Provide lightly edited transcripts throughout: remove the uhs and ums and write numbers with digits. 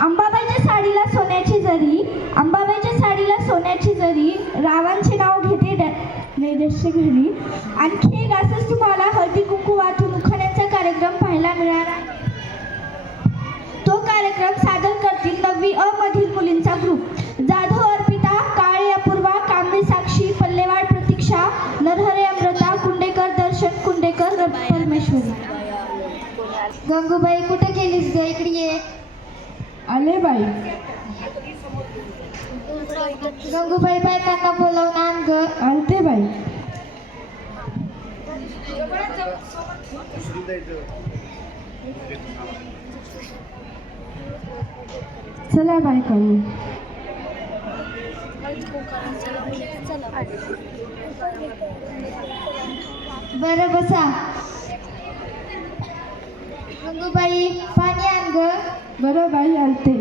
अंबाबाईच्या साडीला सोन्याची जरी, अंबाबाईच्या साडीला सोन्याची जरी, रावांचे नाव घेते नैराश्य घरी. आणखी एक असंच तुम्हाला हळदी कुंकू वाटून उखाण्याचा कार्यक्रम पाहायला मिळाला आहे. तो कार्यक्रम सादर करतील 9वी अ मधील मुलींचा ग्रुप. जाधव अर्पिता, काळे अपूर्वा, कांबळे साक्षी, पल्लेवाड प्रतीक्षा, नरहरे अमृता, कुंडेकर दर्शन, कुंडेकर परमेश्वरी. गंगूबाई कुठे गेलीस ग? इकडे ये. आले बाई. गंगूबाई बायकांना बोलावून आण ग. आणते बाई. चला बायकांनी. बरं बसा. गंगूबाई पाणी आण ग. बरं बाई, आणते.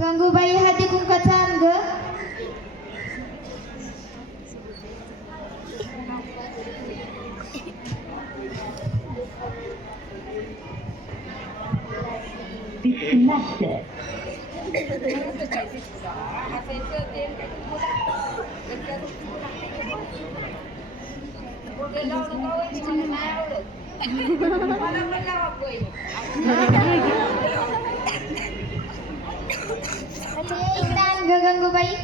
गंगूबाई हळदी कुंकाचा आण ग. इकडे आण ग गंगूबाई.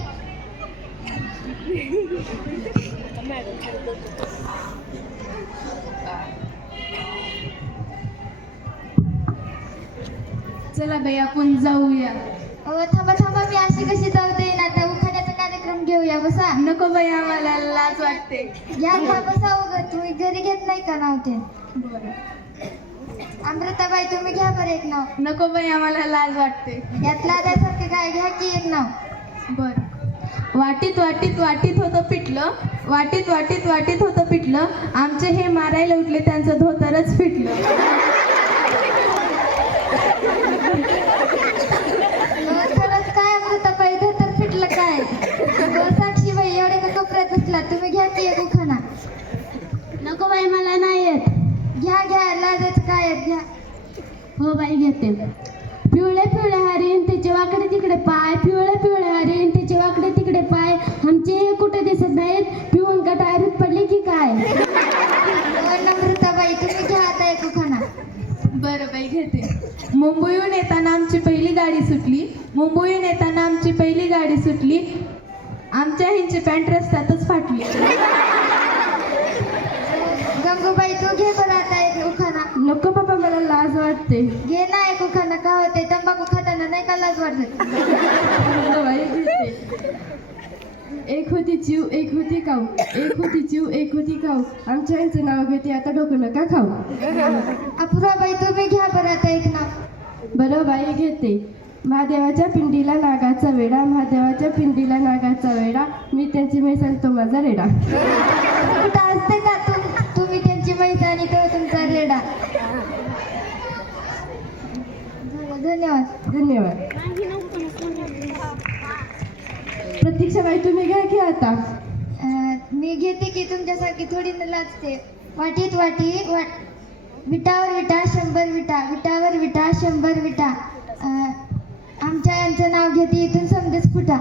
चला बाई, आपण जाऊया. थांबा थांबा, मी अशी कशी जाऊ देईन. आता उखाण्याचा कार्यक्रम घेऊया. बसा. नको बाई, आम्हाला लाज वाटते. या का बसा. तुम्ही घरी घेत नाही का नाव ते? अमृताबाई तुम्ही घ्या बरं एक नाव. नको बाई, आम्हाला लाज वाटते. यात लाजासारखं काय? घ्या की एक नाव. बर. वाटीत वाटीत वाटीत होतं पिठलं, वाटीत वाटीत वाटीत होतं पिठलं, आमचे हे मारायला उठले, त्यांचं धोतरच फिटलं. खरंच काय अमृताबाई? धोतर फिटलं काय? साक्षीबाई एवढे का कपड्यात बसला? तुम्ही घ्या की एक उखाणा. नको बाई, मला नाही येत. घ्या घ्या, लाजायचं काय आहे? घ्या. हो बाई, घेते. पिवळे पिवळे हरिण तिचे वाकडे तिकडे पाय, पिवळे पिवळे हरिण तिचे वाकडे तिकडे पाय, आमचे हे कुठे दिसत नाहीत, पिऊन का टायरीत पडले की काय? अमृताबाई तुम्ही घ्या आता एक उखाणा. बरं बाई, घेते. मुंबईहून येताना आमची पहिली गाडी सुटली, मुंबईहून येताना आमची पहिली गाडी सुटली, आमच्या हिंची पॅन्ट रस्त्यातच फाटली. गंगूबाई तू घे बरं आता एक उखाणा. नको बाबा, मला लाज वाटते. घे ना एक उखाणा. का होते? तंबाखू खाताना नाही का लाज वाटत? नको बाई, घेते. एक होती चिव, एक होती काऊ, एक होती चिव, एक होती काऊ, आमच्या यांचं नाव घेते, आता डोकं नका खाऊ. अपुराबाई तुम्ही घ्या बरं आता एक नाव. बरं बाई, घेते. महादेवाच्या पिंडीला नागाचा वेडा, महादेवाच्या पिंडीला नागाचा वेडा, मी त्यांची मै सांगतो माझा रेडा. कुठं असते का तुम्ही त्यांची माहिती आणि तो तुमचा रेडा. धन्यवाद. धन्यवाद. प्रतीक्षाबाई तुम्ही घ्या की आता. मी घेते की तुमच्यासारखी थोडी न लाजते. वाटीत वाटी विटावर विटा 100 विटा, विटावर विटा 100 विटा, आमच्या यांचं नाव घेते इथून समजेच फुटा.